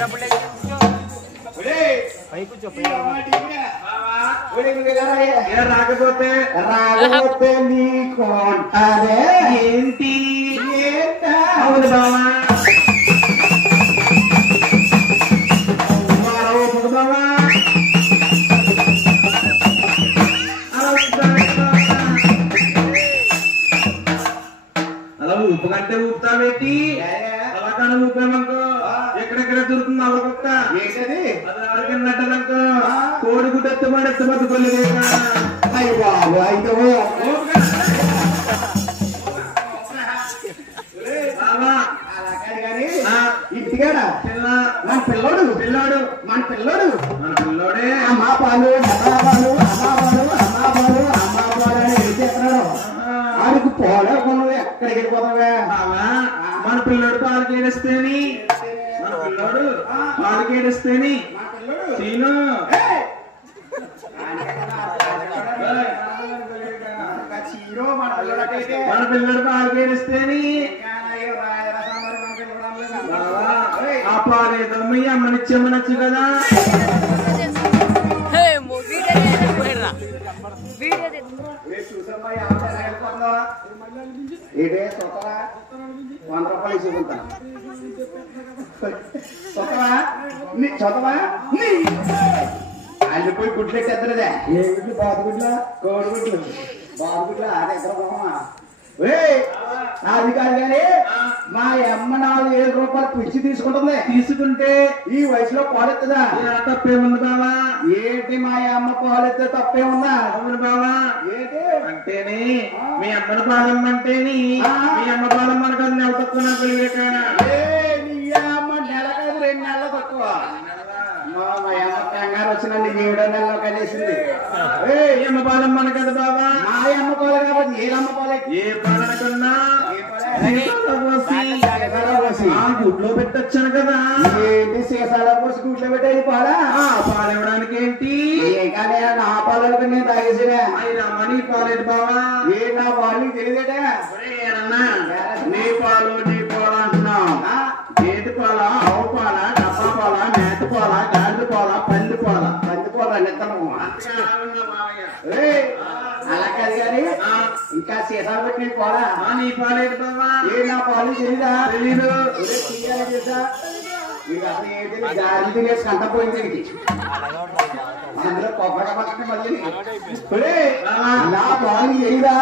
రాకపోతే రాకపోతే నీకు అదే ఏంటి అవును బావా బావా అలా ఉప్పు కంటే ఊపుతావేటి అలా కానీ ఊపామనుకో ఎక్కడెక్కడ దొరుకుతుంది అవరకొక్క అది ఎవరికిన్నట్టదనుకో కోడిగుడ్డు ఎత్తమని బతుకోలేదు అయ్యి బాబు అయితే ఇంటికాడా మన పిల్లోడు పిల్లోడు మన పిల్లోడు మన పిల్లోడే అమ్మా పాలు అమ్మా పాలు అమ్మా పాలు అమ్మా పాలు అమ్మా పాలు అని వెళ్తేస్తున్నాడు ఆడికి పోలేకుండా ఎక్కడికి వెళ్ళిపోతావే మన పిల్లోడు పాలకి ఏడిస్తేని మన పిల్లోడు పాలకి ఏడిస్తేని సీను మన పిల్లోడు పాలకి ఏడిస్తేని ఆ పాలేదో మీ అమ్మనిచ్చేమనొచ్చు కదా ఇదే సొక్కరా 100 రూపాయలు చూపుతాను సొక్కరా చదవా అల్లి పోయి గుడ్లు ఎత్తేద్దరుదే ఏ గుడ్లు బాదుగుడ్ల కోడిగుడ్లు బాదుగుడ్ల అదే ఎక్కడ పోమా అది కాదు కానీ మా అమ్మ 4,000 రూపాయలు పిచ్చి తీసుకుంటుంది తీసుకుంటే ఈ వయసులో పాలెత్తదా తప్పేముంది బావా ఏంటి మా అమ్మ పాలెత్తే తప్పేముందా అవును బావా ఏంటి అంటేనే మీ అమ్మను పాలమ్మంటేని మీ అమ్మ పాలమ్మని కాదు నెల తక్కువ నాకు నీ అమ్మ నెల కాదు 2 నెలలు తక్కువ మా అమ్మ కంగారు వచ్చినండి 7వ నెలలో కలిసింది అమ్మ పాలమ్మని కదా బావా మా అమ్మ పాలు కాబట్టి ఏ అమ్మ పాలే ఏ పాలన కన్నా గుడ్లో పెట్టొచ్చాను కదా ఏంటి సీసాల పోసి గుడ్లో పెట్టేది పాలా పాలు ఇవ్వడానికి ఏంటి కానీ నా పాలు నేను తాగేసినా రమ్మని పాలేడు బావా ఏ నా పాలు తెలియదేటా నీ పాలు అంటున్నావు గేదె పాల ఆవు పాల డబ్బా పాల మేత పాల గాడిద పాల పంది పాల నిత్తము అలా కాదు కానీ ఇంకా సీసాలు పెట్టి పోరా నీ పాలేడు బావా ఏ నా పాలు తెలీదు చేసా మీకు అసలు ఏంటి గాలి తినేసి కంట పోయింది అందులో కొబ్బరి పక్కన మళ్ళీ నా పాలు తెలీదా